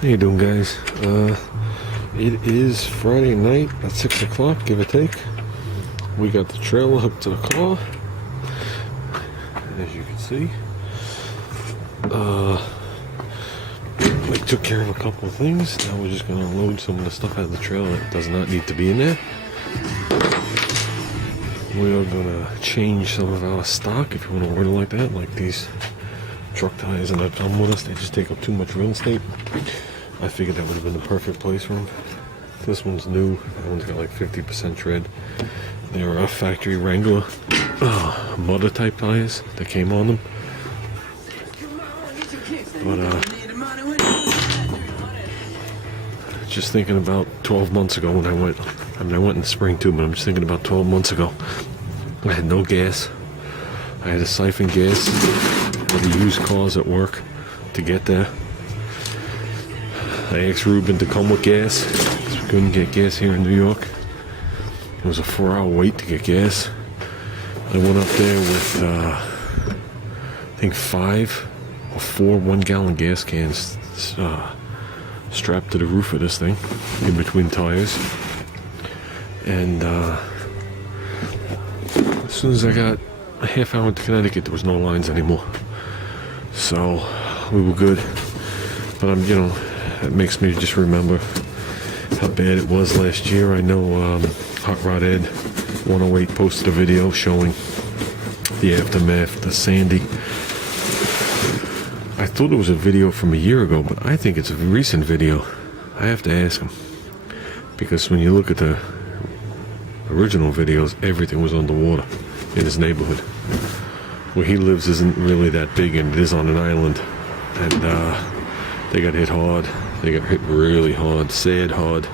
How you doing, guys? It is Friday night at 6 o'clock, give or take. We got the trailer hooked to the car, as you can see. We took care of a couple of things. Now we're just going to load some of the stuff out of the trailer that does not need to be in there. We are going to change some of our stock, if you want to word it like that, like these truck tires and that come with us. They just take up too much real estate. I figured that would have been the perfect place for them. This one's new. That one's got like 50% tread. They're a factory Wrangler mudder type tires that came on them. But just thinking about 12 months ago when I went in the spring too, but I'm just thinking about 12 months ago. I had no gas. I had to siphon gas with the used cars at work to get there. I asked Ruben to come with gas because we couldn't get gas here in New York. It was a 4-hour wait to get gas. I went up there with, I think 5 or 4 1-gallon gas cans strapped to the roof of this thing, in between tires. And as soon as I got a half hour to Connecticut, there was no lines anymore. So we were good. But it makes me just remember how bad it was last year. I know Hot Rod Ed 108 posted a video showing the aftermath of Sandy. I thought it was a video from a year ago, but I think it's a recent video. I have to ask him, because when you look at the original videos, everything was underwater in his neighborhood. Where he lives isn't really that big, and it is on an island, and they got hit hard. They got hit really hard, sad hard,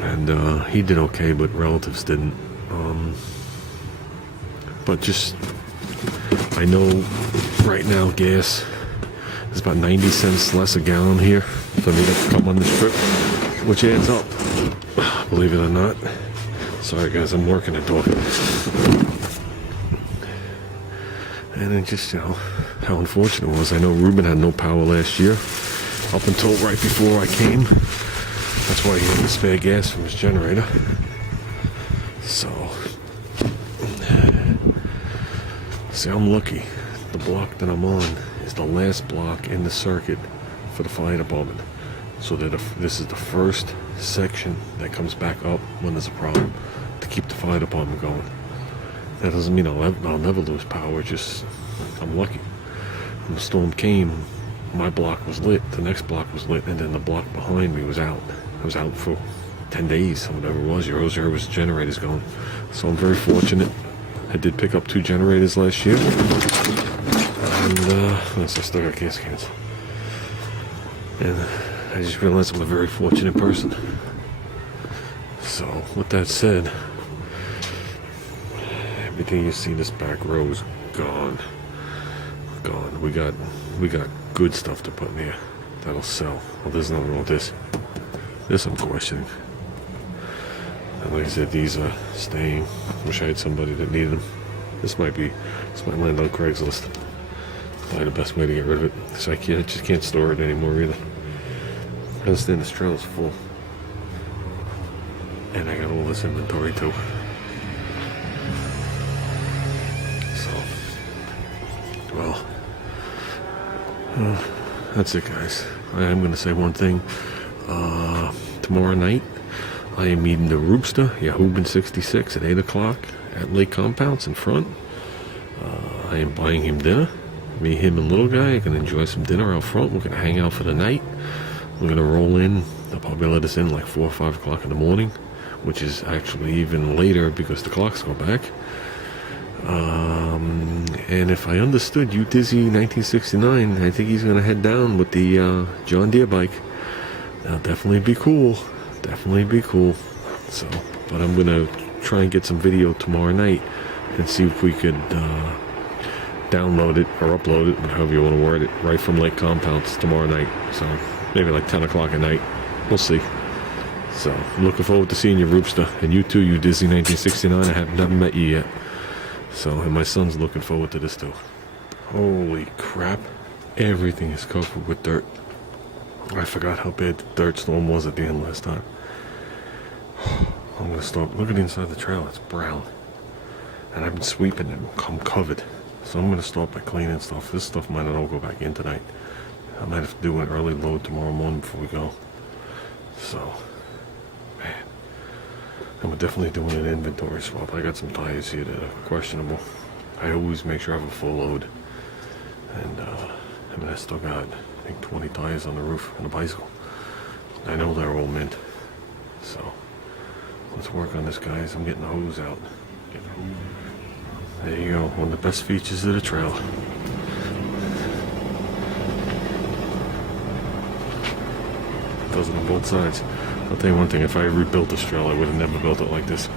and he did okay, but relatives didn't. But just, I know right now gas is about 90 cents less a gallon here for me to come on this trip, which adds up, believe it or not. Sorry guys, I'm working and talking. And it just, how unfortunate it was. I know Ruben had no power last year, up until right before I came. That's why he had to spare gas from his generator. So, see, I'm lucky. The block that I'm on is the last block in the circuit for the fire department. So that this is the first section that comes back up when there's a problem to keep the fire department going. That doesn't mean I'll never lose power, just I'm lucky. When the storm came, my block was lit, the next block was lit, and then the block behind me was out. I was out for 10 days, or whatever it was. You always heard was generators going. So I'm very fortunate. I did pick up 2 generators last year. And I still got gas cans. And I just realized I'm a very fortunate person. So with that said, everything you see this back row is gone. Gone. We got good stuff to put in here that'll sell. Well, there's nothing wrong with this. This I'm questioning. And like I said, these are staying. Wish I had somebody that needed them. This might land on Craigslist. Probably the best way to get rid of it. So I just can't store it anymore either. I understand this trailer's full. And I got all this inventory too. Well, that's it, guys. I am going to say one thing. Tomorrow night, I am meeting the Roobster, Yahooban 66 at 8 o'clock at Lake Compounds in front. I am buying him dinner. Me, him, and little guy are going to enjoy some dinner out front. We're going to hang out for the night. We're going to roll in. They'll probably let us in like 4 or 5 o'clock in the morning, which is actually even later because the clocks go back. And if I understood you, Dizzy 1969, I think he's going to head down with the John Deere bike. That'll definitely be cool. Definitely be cool. So, but I'm going to try and get some video tomorrow night and see if we could download it or upload it, however you want to word it, right from Lake Compounds tomorrow night. So maybe like 10 o'clock at night. We'll see. So I'm looking forward to seeing you, Roobster. And you too, you Dizzy 1969. I have never met you yet. So, and my son's looking forward to this too. Holy crap. Everything is covered with dirt. I forgot how bad the dirt storm was at the end last time. I'm gonna start looking inside the trailer. It's brown, and I've been sweeping it. I'm covered, so I'm gonna start by cleaning stuff. This stuff might not all go back in tonight. I might have to do an early load tomorrow morning before we go. So, man, and we're definitely doing an inventory swap. I got some tires here that are questionable. I always make sure I have a full load, and I mean I still got I think 20 tires on the roof and a bicycle. I know they're all mint, so let's work on this, guys. I'm getting the hose out. There you go, one of the best features of the trailer. Does it on both sides. I'll tell you one thing, if I rebuilt this trailer, I would have never built it like this.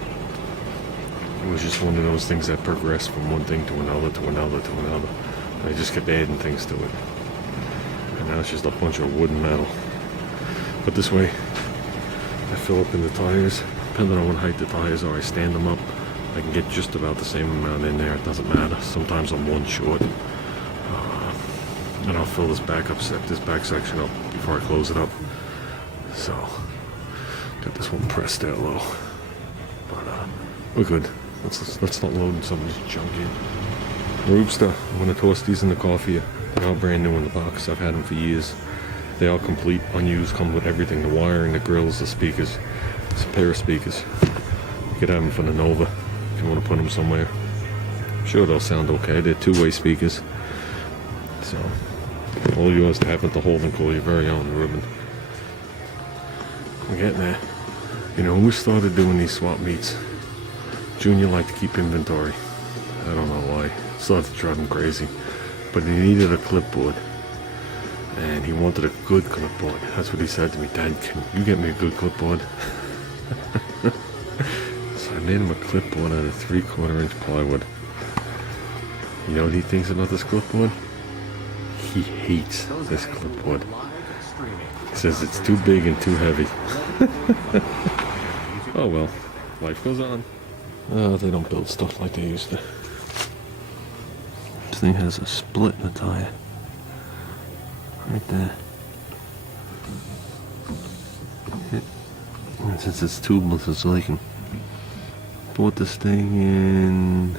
It was just one of those things that progressed from one thing to another to another to another. And I just kept adding things to it. And now it's just a bunch of wood and metal. But this way, I fill up in the tires. Depending on what height the tires are, I stand them up. I can get just about the same amount in there. It doesn't matter. Sometimes I'm one short. And I'll fill this back section up before I close it up. So, got this one pressed out low. But we're good. Let's start loading some of this junk in. Roobster, I'm gonna toss these in the coffee. They're all brand new in the box. I've had them for years. They all complete, unused, come with everything. The wiring, the grills, the speakers. It's a pair of speakers. You could have them for the Nova if you want to put them somewhere. I'm sure they'll sound okay. They're two-way speakers. So, all yours to have at the hold and call your very own, Ruben. We're getting there. You know, when we started doing these swap meets, Junior liked to keep inventory. I don't know why. It started to drive him crazy. But he needed a clipboard. And he wanted a good clipboard. That's what he said to me. Dad, can you get me a good clipboard? So I made him a clipboard out of 3/4-inch plywood. You know what he thinks about this clipboard? He hates this clipboard. He says it's too big and too heavy. Oh well, life goes on. They don't build stuff like they used to. This thing has a split in the tire. Right there. And since it's tubeless, it's leaking. Bought this thing in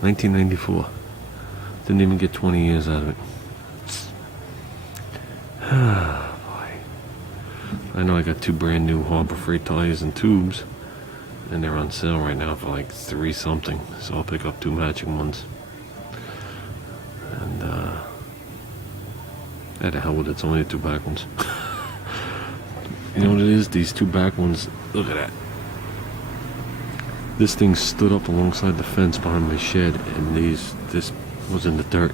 1994. Didn't even get 20 years out of it. Boy. I know I got 2 brand new Harbor Freight tires and tubes, and they're on sale right now for like 3 something. So I'll pick up 2 matching ones. And the hell with it, it's only the 2 back ones. You know what it is? These 2 back ones, look at that. This thing stood up alongside the fence behind my shed, and this was in the dirt.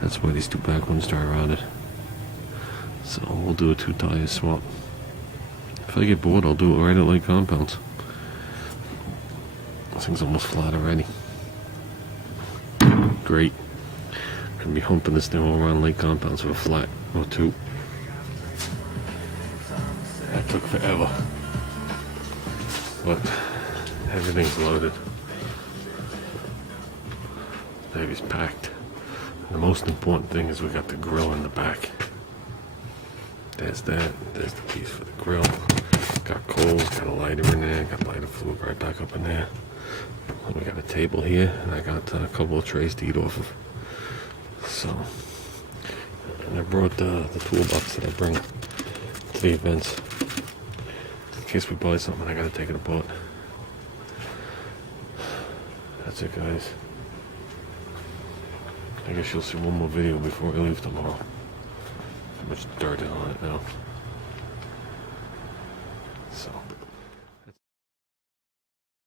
That's why these 2 back ones are around it. So we'll do a 2 tire swap. If I get bored, I'll do it right at Lake Compounds. This thing's almost flat already. Great. Gonna be humping this thing all around Lake Compounds for a flat or 2. That took forever. But everything's loaded. Baby's packed. And the most important thing is we got the grill in the back. There's that. There's the piece for the grill. Got coals, got a lighter in there, got lighter fluid right back up in there. And we got a table here, and I got a couple of trays to eat off of. So, and I brought the toolbox that I bring to the events. In case we buy something, I gotta take it apart. That's it, guys. I guess you'll see one more video before we leave tomorrow. How much dirt is on it now.